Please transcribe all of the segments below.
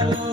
Hello.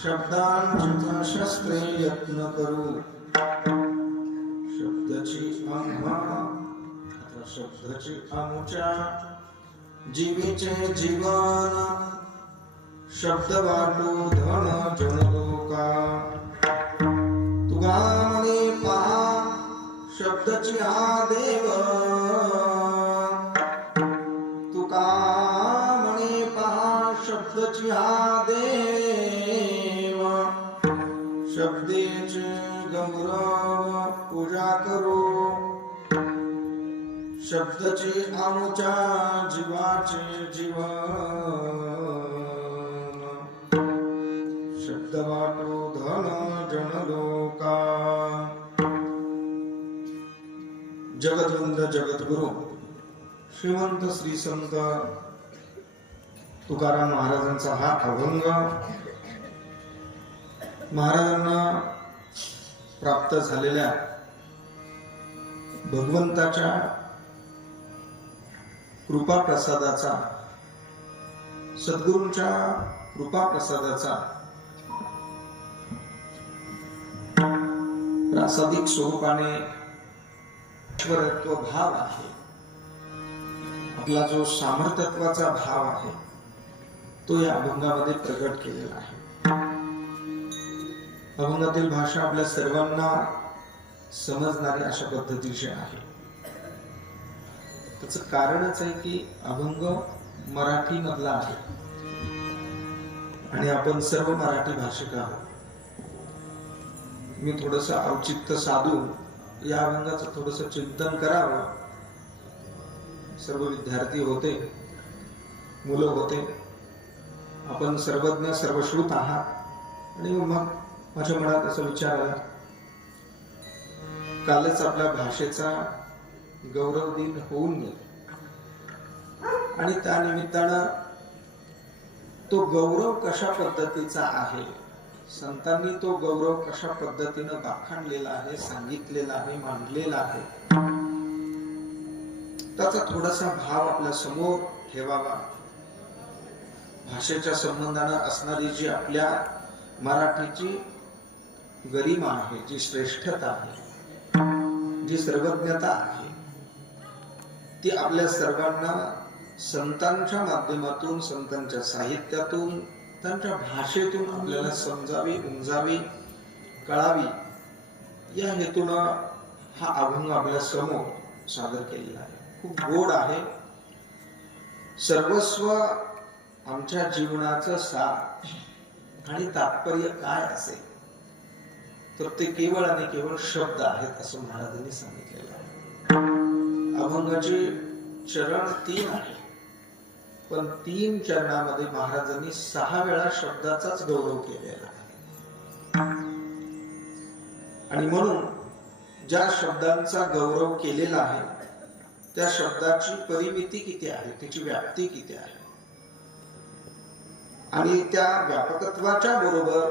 शब्दांचा शस्त्रे यत्न करू शब्दाची आम्हा शब्दाची आमच्या जीवीचे जीवन शब्द वाटू धन जन लोका तुगा म्हणे पहा शब्दाची हा देव तुका म्हणे पहा शब्दाची हा देव शब्देचे गौरव पूजा करू शब्दाचे आमच्या जीवाचे जीवन शब्द वाटो धन जन लोका जगद्वंद जगद्गुरु श्रीमंत श्री संत तुकाराम महाराजांचा हा अभंग महाराजांना प्राप्त झालेल्या भगवंताच्या कृपा प्रसादाचा सद्गुरूंच्या कृपा प्रसादाचा प्रासादिक स्वरूपाने ईश्वरत्व भाव आहे आपला जो सामर्थ्यत्वाचा भाव आहे तो या अभंगामध्ये प्रकट केलेला आहे अभंगातील भाषा आपल्या सर्वांना समजणारी अशा पद्धतीची आहे त्याचं कारणच आहे की अभंग मराठी मधला आहे आणि आपण सर्व मराठी भाषिक आहोत मी थोडस औचित्य साधून या अभंगाचं थोडस चिंतन करावं सर्व विद्यार्थी होते मुलं होते आपण सर्वज्ञ सर्वश्रुत आहात आणि मग माझ्या मनात असा विचार आला कालच आपल्या भाषेचा गौरव दिन होऊन गेला आणि त्या निमित्तानं तो गौरव कशा पद्धतीचा आहे संतांनी तो गौरव कशा पद्धतीनं बाखाणलेला आहे सांगितलेला आहे मांडलेला आहे त्याचा थोडासा भाव आपल्या समोर ठेवावा भाषेच्या संबंधानं असणारी जी आपल्या मराठीची गरिमा आहे जी श्रेष्ठता आहे जी सर्वज्ञता आहे ती आपल्या सर्वांना संतांच्या माध्यमातून संतांच्या साहित्यातून त्यांच्या भाषेतून आपल्याला समजावी उमजावी कळावी या हेतूनं हा अभंग आपल्या समोर सादर केलेला आहे खूप गोड आहे सर्वस्व आमच्या जीवनाचं सार आणि तात्पर्य काय असेल तर ते केवळ आणि केवळ शब्द आहेत असं महाराजांनी सांगितलेलं आहे अभंगाचे चरण 3 आहे पण 3 चरणामध्ये महाराजांनी 6 वेळा शब्दाचाच गौरव केलेला आहे आणि म्हणून ज्या शब्दांचा गौरव केलेला आहे त्या शब्दाची परिमिती किती आहे त्याची व्याप्ती किती आहे आणि त्या व्यापकत्वाच्या बरोबर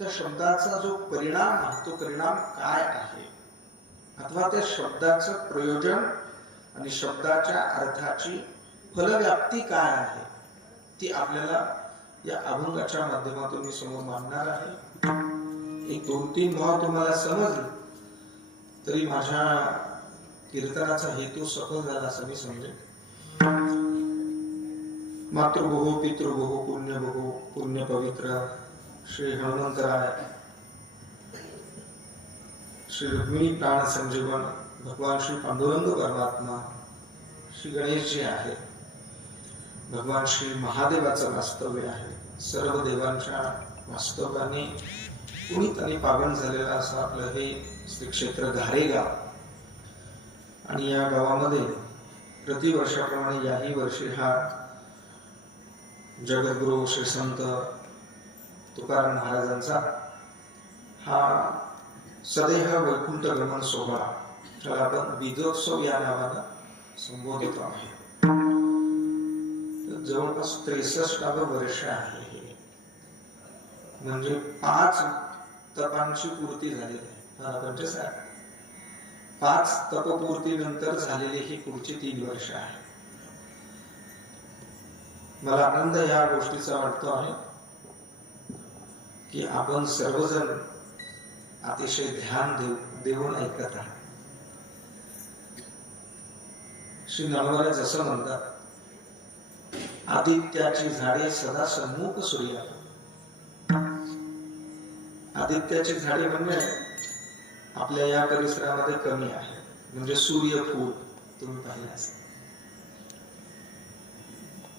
त्या शब्दाचा जो परिणाम आहे तो परिणाम काय आहे, अथवा त्या शब्दाचं प्रयोजन आणि शब्दाच्या अर्थाची फलव्याप्ती काय आहे, ती आपल्याला या अभंगाच्या माध्यमातून मी समोर मांडणार आहे. एक 2-3 भाव तुम्हाला समजले तरी माझ्या कीर्तनाचा हेतू सफल झाला असं मी समजेल. मातृभूः पितृभूः पुण्यभूः पुण्य पवित्र श्री हनुमंतराय, श्री रुक्मिणी प्राण संजीवन, भगवान श्री पांडुरंग परमात्मा, श्री गणेश जी आहे, भगवान श्री महादेवाचं वास्तव्य आहे. सर्व देवांच्या वास्तव्याने पुनीत आणि पावन झालेलं असं आपलं हे श्री क्षेत्र घारेगाव. आणि या गावामध्ये प्रतिवर्षाप्रमाणे याही वर्षी हा जगद्गुरु श्री संत तुकाराम महाराजांचा हा सदेह वैकुंठ गमन सोहळा, त्याला आपण बीजोत्सव या नावानं संबोधित आहे. जवळपास 63वे वर्ष आहे हे. म्हणजे 5 तपांची पूर्ती झालेली आहे. 5 तपपूर्तीनंतर झालेली ही पुढची 3 वर्ष आहे. मला आनंद या गोष्टीचा वाटतो आहे की आपण सर्वजण अतिशय ध्यान देऊन ऐकत आहात. श्री ज्ञानोबा जसं म्हणतात, आदित्याची झाडे सदा सन्मुख सूर्या. आदित्याची झाडे म्हणजे आपल्या या परिसरामध्ये कमी आहे. म्हणजे सूर्यफूल तुम्ही पाहिले असेल,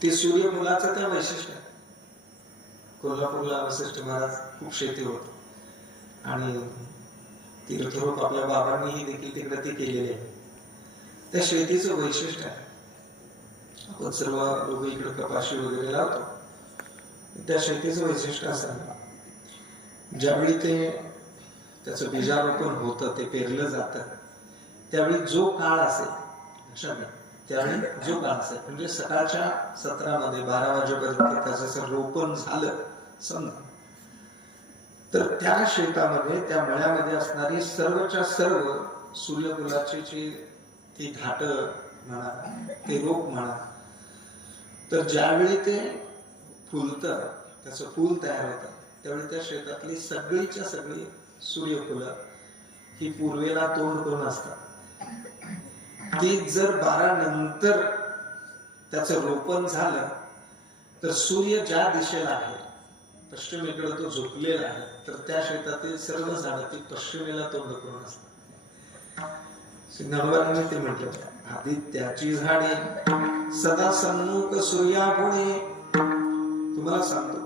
ते सूर्यफुलाचं त्या वैशिष्ट्य. कोल्हापूरला वशिष्ठ महाराज खूप शेती होत आणि तीर्थरूप आपल्या बाबांनीही देखील तिकडे ती केलेली आहे. त्या शेतीचं वैशिष्ट्य आहे. आपण सर्व लोक इकडे कपाशी वगैरे लावतो. त्या शेतीचं वैशिष्ट्य असं, ज्यावेळी त्याचं बीजारोपण होतं, ते पेरलं जातं, त्यावेळी जो काळ असेल, त्यावेळी जो काळ असेल म्हणजे सकाळच्या सत्रामध्ये 12 वाजेपर्यंत त्याचं रोपण झालं समजा, तर त्या शेतामध्ये त्या मळ्यामध्ये असणारी सर्वच्या सर्व सूर्यफुलाची जी ती धाट म्हणा, ते रोप म्हणा, तर ज्यावेळी ते फुलतं, त्याचं फूल तयार होतं, त्यावेळी त्या शेतातली सगळीच्या सगळी सूर्यफुलं ही पूर्वेला तोंड करून असतात. ती जर 12 नंतर त्याचं रोपण झालं तर सूर्य ज्या दिशेला आहे, पश्चिमेकडे तो झुकलेला आहे, तर त्या शेतातील सर्व झाडं ती पश्चिमेला तोंड करून असतात. ज्ञानोबांनी ते म्हटलं, आदित्याची झाडे सदा सन्मुख सूर्यापुढे. तुम्हाला सांगतो,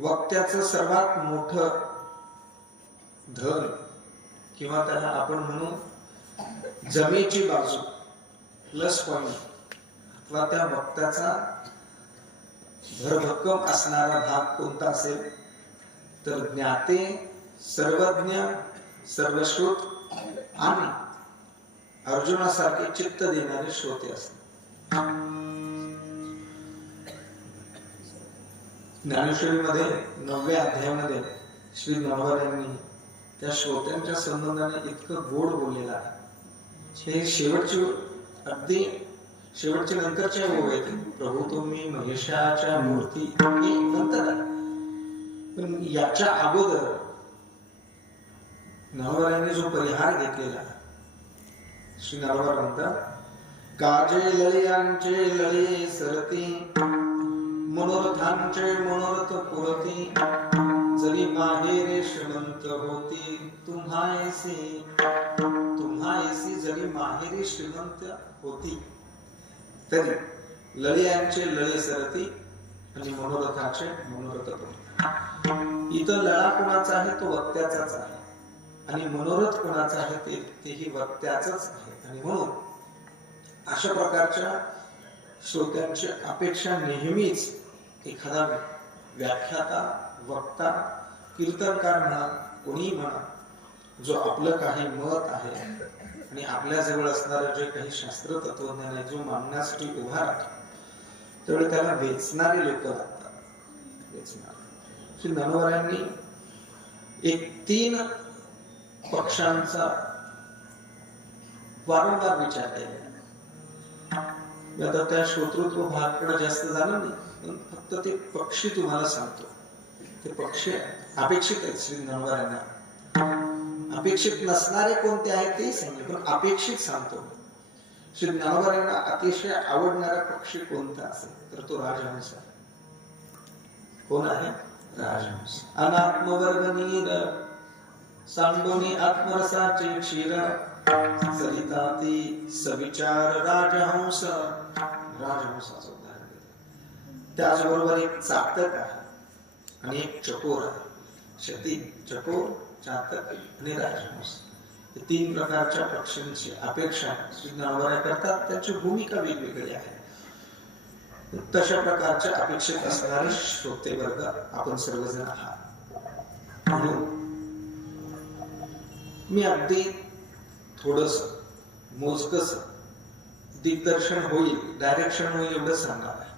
वक्त्याचं सर्वात मोठं धन किंवा त्याला आपण म्हणू जमेची बाजू, प्लस पॉइंट, किंवा त्या वक्त्याचा भरभक्कम असणारा भाग कोणता असेल तर ज्ञाते, सर्वज्ञ, सर्वश्रुत आणि अर्जुनासारखे चित्त देणारे श्रोते असतात. ज्ञानेश्वरीमध्ये 9व्या अध्यायामध्ये श्री ज्ञानोबा यांनी त्या श्रोत्यांच्या संबंधाने इतकं गोड बोललेलं आहे. हे शेवटची, अगदी शेवटचे नंतरचे ओळ आहेत. प्रभू तुम्ही महेशाच्या मूर्ती, हे नंतर आहे. पण याच्या अगोदर ज्ञानोबा यांनी जो परिहार घेतलेला आहे, श्री ज्ञानोबा म्हणतात, काजे लळयांचे लळे सरती, मनोरथांचे मनोरथ पुरती, जरी माहेरे श्रीमंत होती, तुम्हायसी जरी माहेरी श्रीमंत होती, तरी लळयांचे लळे सरती आणि मनोरथाचे मनोरथ पुरती. इथं लळा कोणाचा आहे तो वक्त्याचाच आहे, आणि मनोरथ कोणाचा आहे तेही वक्त्याचाच आहे. आणि म्हणून अशा प्रकारच्या श्रोत्यांची अपेक्षा नेहमीच एखादा व्याख्याता, वक्ता, कीर्तनकार म्हणा, कोणी म्हणा, जो आपलं काही मत आहे आणि आपल्या जवळ असणारं जे काही शास्त्र तत्वज्ञान आहे, जो मांडण्यासाठी उभा राहतो, त्यावेळी त्याला वेचणारे लोक लागतात. श्री ज्ञानोबा यांनी एक 3 पक्षांचा वारंवार विचार केला. आता त्या श्रोतृत्व भागाकडे जास्त झालं नाही, पण फक्त ते पक्षी तुम्हाला सांगतो. ते पक्षी अपेक्षित आहेत श्री ज्ञानोबा यांना. अपेक्षित नसणारे कोणते आहेत ते सांगले, पण अपेक्षित सांगतो. श्री ज्ञानोबा यांना अतिशय आवडणारा पक्षी कोणता असेल तर तो राजहंस. कोण आहे? राजहंस. अनात्मवर्गनीर सांडोनी आत्मरसाचे क्षीर सरिताती सविचार राजहंस. राजहंसाचं उदाहरण दिलं. त्याचबरोबर एक चातक आहे आणि एक चकोर आहे. क्षती, चकोर, चातक आणि राजहंस. 3 प्रकारच्या पक्ष्यांची अपेक्षा श्री ज्ञानोबा करतात. त्यांची भूमिका वेगवेगळी आहे. तशा प्रकारच्या अपेक्षित असणारे श्रोते वर्ग आपण सर्वजण आहात. म्हणून मी अगदी थोडस मोजकस दिग्दर्शन होईल, डायरेक्शन होईल एवढं सांगणार आहे.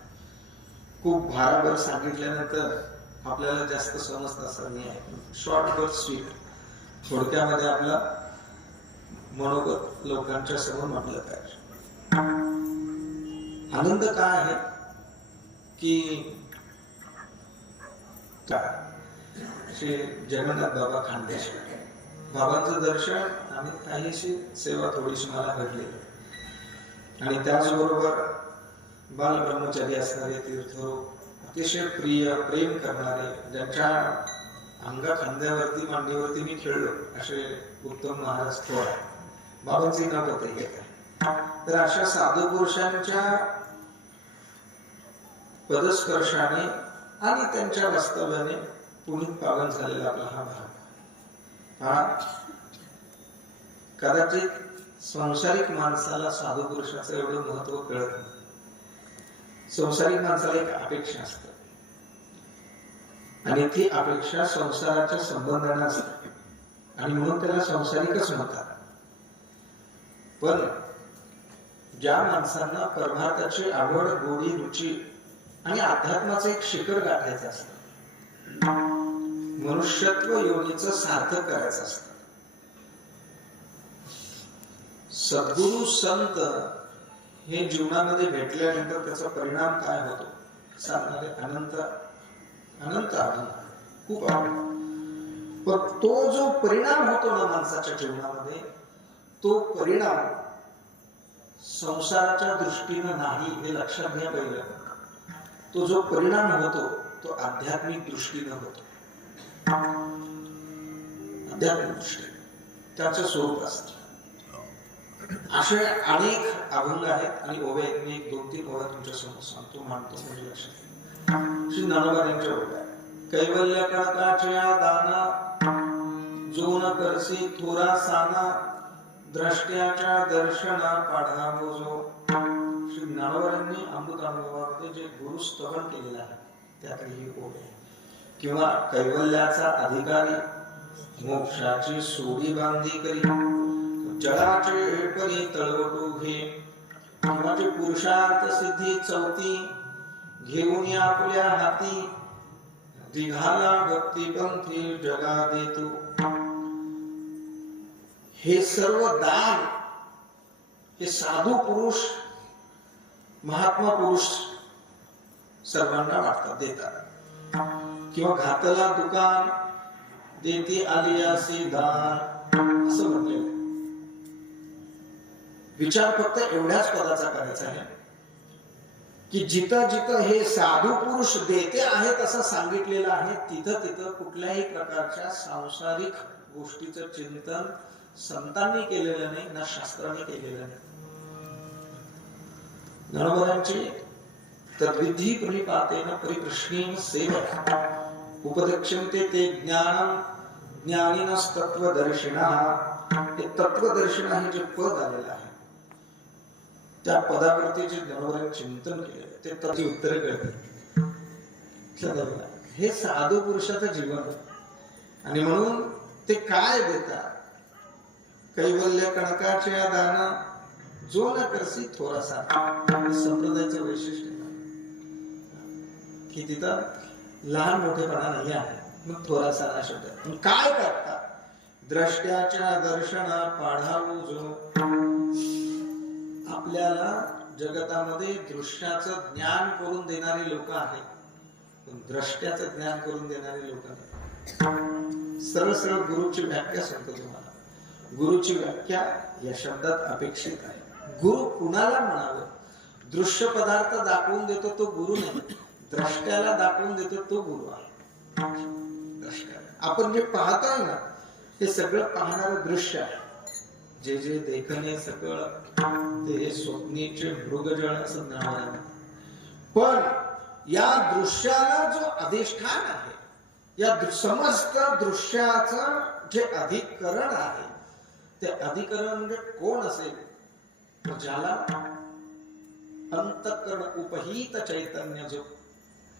खूप भाराभर सांगितल्यानंतर आपल्याला जास्त समजत असं नाही आहे. शॉर्ट बट स्वीट, थोडक्यामध्ये आपला मनोगत लोकांच्या समोर मांडलं पाहिजे. आनंद काय आहे की श्री जगन्नाथ बाबा खानदेश बाबांचं दर्शन आणि काहीशी सेवा थोडीशी मला घडली. आणि त्याचबरोबर बालब्रह्मचारी असणारे तीर्थरूप, अतिशय प्रिय प्रेम करणारे, ज्यांच्या अंगा खांद्यावरती मांडीवरती मी खेळलो असे उत्तम महाराज थोर बाबांचे नाव होते घेत. तर अशा साधू पुरुषांच्या पदस्पर्शाने आणि त्यांच्या वास्तव्याने पुनीत पावन झालेला आपला हा भाग. हा कदाचित संसारिक माणसाला साधू पुरुषाचं एवढं महत्व कळत नाही. संसारिक माणसाला एक अपेक्षा असते आणि ती अपेक्षा संसाराच्या संबंधाने असते आणि म्हणून त्याला संसारिकच म्हणतात. पण ज्या माणसांना परमार्थाची आवड, गोडी, रुची आणि अध्यात्माचं एक शिखर गाठायचं असतं, मनुष्यत्व योनीचं सार्थक करायचं असतं, सद्गुरु संत हे जीवनामध्ये भेटल्यानंतर त्याचा परिणाम काय होतो सांगणारे अनंत अनंत आनंद, खूप आवड. पण तो जो परिणाम होतो ना माणसाच्या जीवनामध्ये, तो परिणाम संसाराच्या दृष्टीनं नाही हे लक्षात घ्या. पहिलं तो जो परिणाम होतो तो आध्यात्मिक दृष्टीनं होतो. आध्यात्मिक दृष्टी त्याचं स्वरूप असतं. असे अनेक अभंग आहेत आणि ओव्या आहेत. मी 1-2-3 ओव्या तुमच्या समोर सांगतो, मांडतो म्हणजे लक्षात. श्री ज्ञानोबा यांच्या ओव्या. कैवल्य कणकाच्या दाना जो न करसी थोरा साना द्रष्ट्याच्या दर्शना पाढा मोजो. श्री ज्ञानोबा यांनी अमृतानुभवामध्ये जे गुरु स्तवन केलेलं आहे त्यातली ही ओव्या. किंवा कैवल्याचा अधिकारी मोक्षाची सोडी बांधी करी जळाचे परी तळवटू घे. किंवा जे पुरुषार्थ सिद्धी चौथी घेऊन आपल्या हाती दिघाला भक्तिपंथी जगा देतो. हे सर्व दान हे साधू पुरुष, महात्मा पुरुष सर्वांना वाटतात, देतात. किंवा घातला दुकान देती आलियासी दान असं म्हटलेलं. विचार फक्त एवढ्याच पदाचा करायचा आहे की जिथं जिथं हे साधू पुरुष देते आहेत असं सांगितलेलं आहे, तिथं तिथं कुठल्याही प्रकारच्या सांसारिक गोष्टीचं चिंतन संतांनी केलेलं नाही ना शास्त्राने केलेलं नाही. ज्ञानोबांची तद्विधी प्रणिपातेन परिप्रश्नेन सेवा उपदक्षन्ते ते ज्ञानम ज्ञानिनस्तत्वदर्शिनः. हे तत्वदर्शन हे जे पद आलेलं आहे त्या पदावरती जे ज्ञानोबांनी चिंतन केले ते त्याची उत्तरे कळते. हे साधू पुरुषाचं जीवन आहे. आणि म्हणून ते काय देतात? कैवल्य कणकाच्या दाना जो न करसी थोडासा. संप्रदायाचं वैशिष्ट्य की तिथं लहान मोठेपणा नाही आहे. मग थोडासा नाश होतात. काय करतात? द्रष्ट्याच्या दर्शना पाढावू जो. आपल्याला जगतामध्ये दृश्याचं ज्ञान करून देणारे लोक आहेत, पण द्रष्ट्याचं ज्ञान करून देणारे लोक नाही. सरळ सरळ गुरुची व्याख्या सांगतो तुम्हाला. गुरुची व्याख्या या शब्दात अपेक्षित आहे. गुरु कुणाला म्हणावं? दृश्य पदार्थ दाखवून देतो तो गुरु नाही, द्रष्ट्याला दाखवून देतो तो गुरु आहे. आपण जे पाहतोय ना, हे सगळं पाहणारं दृश्य आहे. जे जे देखणे सगळं ते स्वप्नीचे मृगजळ असं नाव आहे. पण या दृश्याला जो अधिष्ठान आहे, या समस्त दृश्याचं जे अधिकरण आहे, ते अधिकरण म्हणजे कोण असेल? ज्याला अंतःकरण उपहित चैतन्य, जो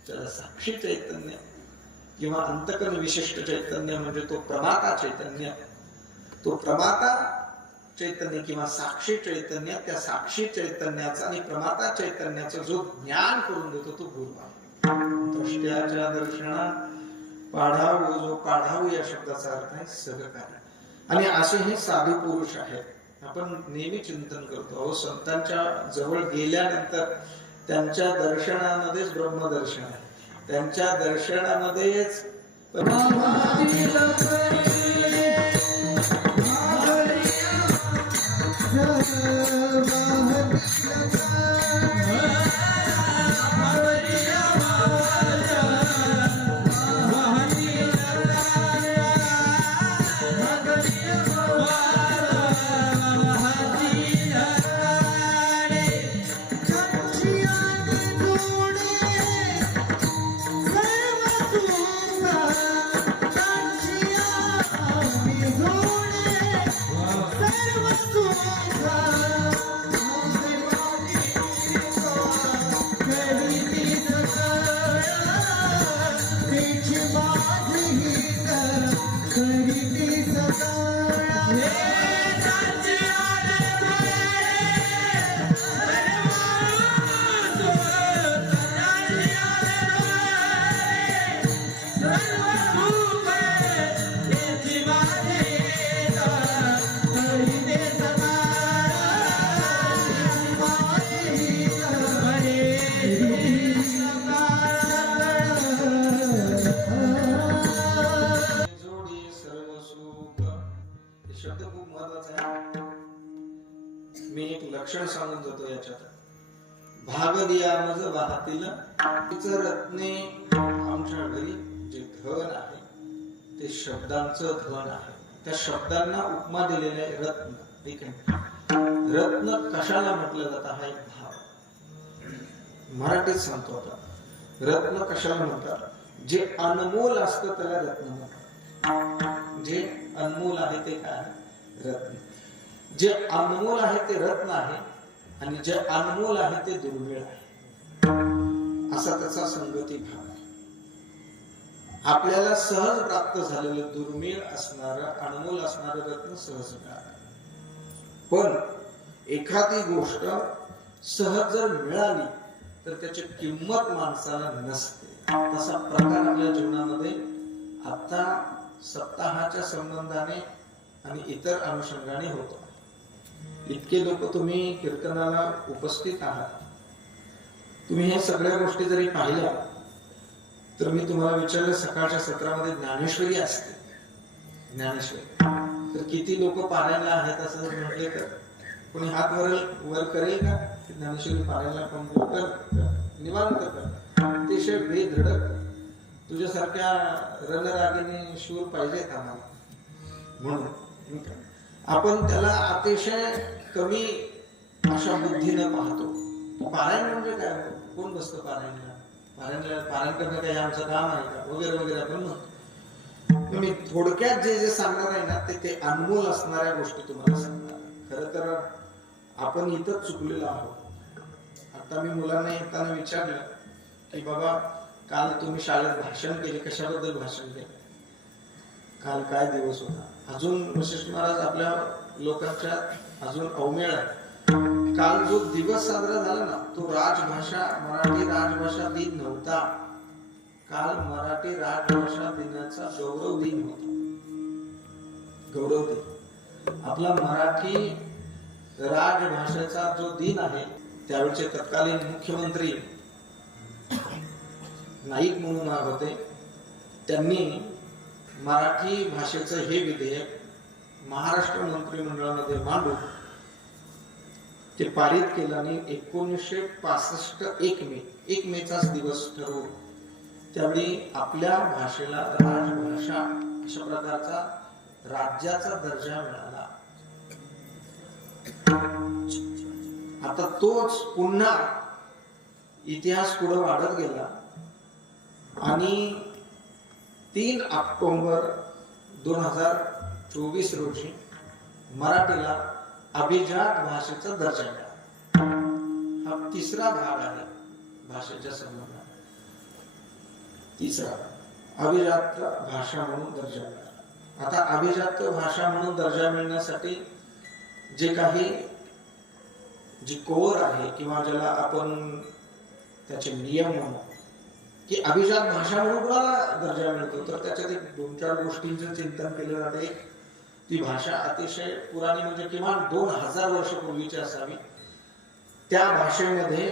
त्याला साक्षी चैतन्य किंवा अंतःकरण विशिष्ट चैतन्य म्हणजे तो प्रमाता चैतन्य, तो प्रमाता चैतन्य किंवा साक्षी चैतन्य, त्या साक्षी चैतन्याचा आणि प्रमाता चैतन्याचं जो ज्ञान करून देतो तो गुरु आहे. दृष्ट्याच्या दर्शना पाढावू जो. पाढावू या शब्दाचा अर्थ आहे सहकारी. आणि असे हे साधू पुरुष आहेत. आपण नेहमी चिंतन करतो, अहो संतांच्या जवळ गेल्यानंतर त्यांच्या दर्शनामध्येच ब्रह्मदर्शन आहे, त्यांच्या दर्शनामध्येच लक्षण सांगून जातो याच्यात. भाग दिया मज वाहतील रत्ने. आमच्या घरी जे धन आहे ते शब्दांचं धन आहे. त्या शब्दांना उपमा दिलेले आहे रत्न. ठीक आहे. रत्न कशाला म्हटलं जात आहे? भाव. मराठीत सांगतो आता. रत्न कशाला म्हणतात? जे अनमोल असतं त्याला रत्न म्हणतात. जे अनमोल आहे ते काय? रत्न. जे अनमोल आहे ते रत्न आहे आणि जे अनमोल आहे ते दुर्मिळ आहे. असा त्याचा संगती भाव आहे. आपल्याला सहज प्राप्त झालेलं दुर्मिळ असणारं अनमोल असणारं रत्न सहज मिळालं. पण एखादी गोष्ट सहज जर मिळाली तर त्याची किंमत माणसाला नसते. तसा प्रकार आपल्या जीवनामध्ये आता सप्ताहाच्या संबंधाने आणि इतर अनुषंगाने होतो. इतके लोक तुम्ही कीर्तनाला उपस्थित आहात, तुम्ही हे सगळ्या गोष्टी जरी पाहिल्या तर मी तुम्हाला विचारलं, सकाळच्या सत्रामध्ये ज्ञानेश्वरी असते, ज्ञानेश्वरी तर किती लोक पारायणला आहेत असं जर म्हटले तर कोणी हात वर करेल का? ज्ञानेश्वरी पारायणला पण निवांत कर, अतिशय बेधडक. तुझ्यासारख्या रणरागिणी शूर पाहिजेत आम्हाला. म्हणून आपण त्याला अतिशय कमी अशा बुद्धीने पाहतो. पारायण म्हणजे काय? कोण बसतं पारायणला? पारायण करणं काही आमचं काम आहे का? वगैरे वगैरे आपण म्हणतो. मी थोडक्यात जे जे सांगणार आहे ना ते अनमोल असणाऱ्या गोष्टी तुम्हाला सांगणार. खरं तर आपण इथंच चुकलेलो आहोत. आता मी मुलांना येताना विचारलं की बाबा काल तुम्ही शाळेत भाषण केले, कशाबद्दल भाषण केले? काल काय दिवस होता? अजून वशिष्ठ महाराज आपल्या लोकांच्या अजून अवमेळ आहे. काल जो दिवस साजरा झाला ना तो राजभाषा, मराठी राजभाषा दिन नव्हता. काल मराठी राजभाषा दिनाचा गौरव दिन होता. गौरव दिन आपला मराठी राजभाषेचा जो दिन आहे, त्यावेळचे तत्कालीन मुख्यमंत्री नाईक म्हणून होते, त्यांनी मराठी भाषेचं हे विधेयक महाराष्ट्र मंत्रिमंडळामध्ये मांडून ते पारित केलं आणि 1965 एक मेचाच दिवस ठरवून त्यावेळी आपल्या भाषेला राजभाषा अशा प्रकारचा राज्याचा दर्जा मिळाला. आता तोच पुन्हा इतिहास पुढे वाढत गेला आणि 3 ऑक्टोबर 2024 रोजी मराठीला अभिजात भाषेचा दर्जा मिळाला. हा तिसरा भाग आहे भाषेच्या संबंधात. तिसरा अभिजात भाषा म्हणून दर्जा मिळाला. आता अभिजात भाषा म्हणून दर्जा मिळण्यासाठी जे काही जी कोर आहे किंवा ज्याला आपण त्याचे नियम म्हणू की अभिजात भाषा म्हणून कोणाला दर्जा मिळतो, तर त्याच्यात एक 2-4 गोष्टींचं चिंतन केलं जाते. ती भाषा अतिशय पुराणी म्हणजे किमान 2000 वर्षापूर्वीची असावी. त्या भाषेमध्ये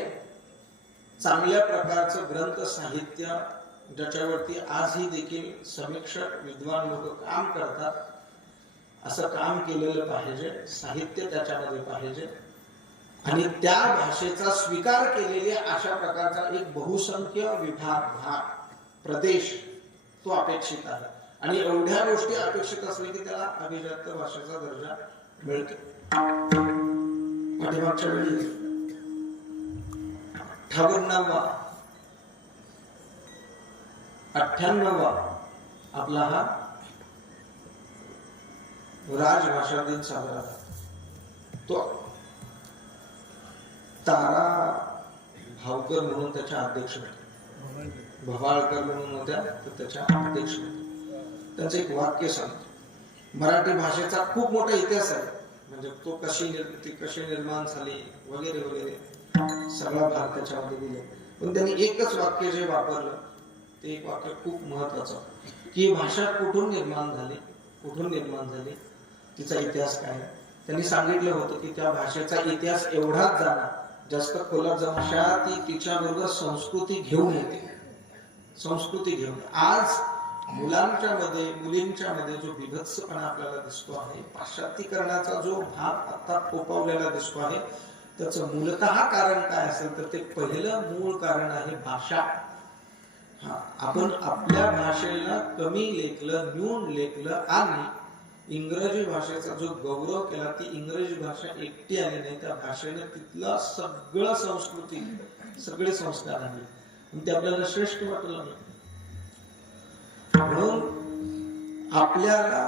चांगल्या प्रकारचं ग्रंथ साहित्य ज्याच्यावरती आजही देखील समीक्षक विद्वान लोक काम करतात, असं काम केलेलं पाहिजे. साहित्य त्याच्यामध्ये पाहिजे आणि त्या भाषेचा स्वीकार केलेले अशा प्रकारचा एक बहुसंख्य भाग प्रदेश तो अपेक्षित आहे. आणि एवढ्या गोष्टी अपेक्षित असले की त्याला अभिजात भाषेचा दर्जा मिळतो. पाठीमागच्या वेळी 98वा आपला हा राजभाषा दिन साजरा झाला. तो तारा भावकर म्हणून त्याच्या अध्यक्ष होते, भवाळकर म्हणून होत्या तर त्याच्या अध्यक्ष होते. त्यांचं एक वाक्य सांगतो. मराठी भाषेचा खूप मोठा इतिहास आहे, म्हणजे तो कशी निर्माण झाली वगैरे वगैरे सगळा भाग त्याच्यामध्ये दिला. पण त्यांनी एकच वाक्य जे वापरलं ते एक वाक्य खूप महत्वाचं, की भाषा कुठून निर्माण झाली, तिचा इतिहास काय. त्यांनी सांगितलं होतं की त्या भाषेचा इतिहास एवढाच जाणार जास्त खोलात भाषा ती तिच्याबरोबर संस्कृती घेऊन येते. आज मुलींच्या मध्ये जो विभत्सपणा आपल्याला दिसतो आहे, पाश्चात्तीकरणाचा जो भाग आता फोपावलेला दिसतो आहे, त्याचं मूलतः कारण काय असेल तर ते पहिलं मूळ कारण आहे भाषा. आपण आपल्या भाषेला कमी लेखलं, न्यून लेखलं आणि इंग्रजी भाषेचा जो गौरव केला, ती इंग्रजी भाषा एकटी आली नाही, त्या भाषेने तिथलं सगळं संस्कृती सगळे संस्कार आणले. ते आपल्याला श्रेष्ठ वाटलं नाही. म्हणून आपल्याला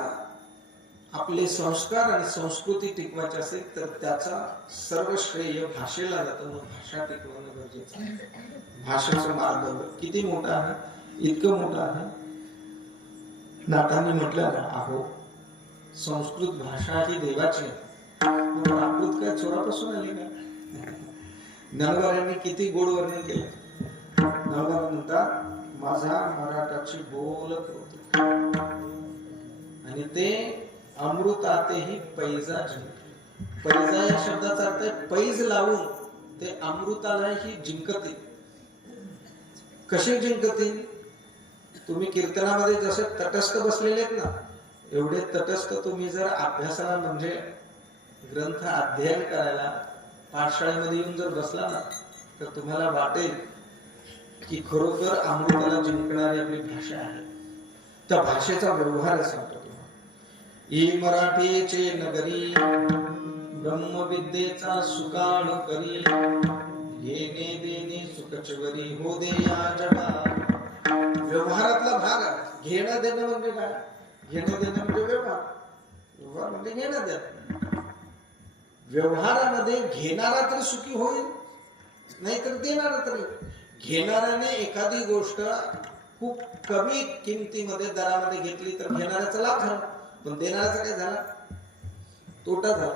आपले संस्कार आणि संस्कृती टिकवायची असेल तर त्याचा सर्व श्रेय भाषेला जातं. म्हणून भाषा टिकवणं गरजेचं आहे. भाषेचं मार्ग किती मोठं आहे, इतकं मोठं आहे. नाथांनी म्हटलं ना, अहो संस्कृत भाषा ही देवाची आहे, प्राकृत काय चोरापासून आली का. ज्ञानोबांनी किती गोड वर्णन केलं. ज्ञानोबा म्हणतात, माझा मराठाची बोलत होती आणि ते अमृतातेही पैजा जिंक. पैजा या शब्दाचा अर्थ आहे पैज लावून ते अमृतालाही जिंकते. कसे जिंकते. तुम्ही कीर्तनामध्ये जसे तटस्थ बसलेले आहेत ना, एवढे तटस्थ तुम्ही जर अभ्यासाला म्हणजे ग्रंथ अध्ययन करायला पाठशाळेमध्ये येऊन जर बसला ना, तर तुम्हाला वाटेल की खरोखर अमृताला जिंकणारी आपली भाषा आहे. त्या भाषेचा व्यवहार सांगतो तुम्हाला. ई मराठीचे नगरी ब्रह्मविद्येचा सुकाळ करी, घेणे देणे सुखचवरी हो दे या जगा. व्यवहारातला भाग आहे. घेणं देणं म्हणजे काय. घेणं देणं म्हणजे व्यवहार. व्यवहार म्हणजे घेणं देणं. व्यवहारामध्ये घेणारा तर सुखी होईल, नाहीतर देणारा तरी. घेणाऱ्याने एखादी गोष्ट खूप कमी किमतीमध्ये दरामध्ये घेतली तर घेणाऱ्याचा लाभ झाला, पण देणाऱ्याचा काय झाला, तोटा झाला.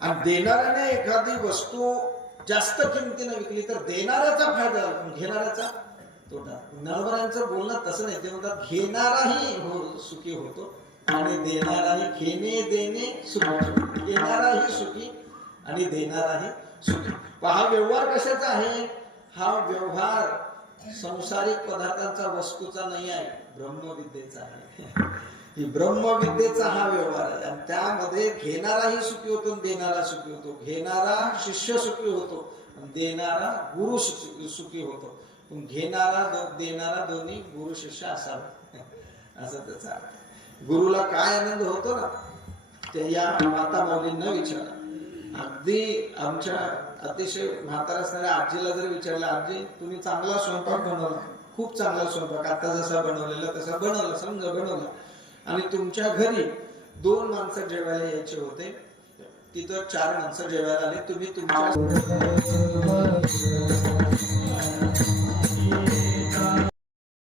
आणि देणाऱ्याने एखादी वस्तू जास्त किमतीने विकली तर देणाऱ्याचा फायदा झाला, पण घेणाऱ्याचा तोटा. नळवरांचं बोलणं तसं नाही. ते म्हणतात घेणाराही सुखी होतो आणि देणाराही. घेणे देणे सुखी, घेणाराही सुखी आणि देणाराही सुखी. हा व्यवहार कशाचा आहे? हा व्यवहार संसारिक पदार्थांचा, वस्तूचा नाही आहे, ब्रह्मविद्येचा आहे. ही ब्रह्मविद्येचा हा व्यवहार आहे. आणि त्यामध्ये घेणाराही सुखी होतो, देणारा सुखी होतो. घेणारा शिष्य सुखी होतो, देणारा गुरु सुखी होतो. घेणारा देणारा दोन्ही गुरु शिष्य असावे, असं त्याचा अर्थ. गुरुला काय आनंद होतो ना, ते या माता माऊलींना विचारा. अगदी आमच्या अतिशय म्हातारा असणाऱ्या आजीला जर विचारलं, आजी तुम्ही चांगला स्वयंपाक बनवला, खूप चांगला स्वयंपाक, आता जसा बनवलेला तसा बनवला, समजा बनवला, आणि तुमच्या घरी 2 माणसं जेवायला यायचे होते, तिथं 4 माणसं जेवायला आले, तुम्ही तुमच्या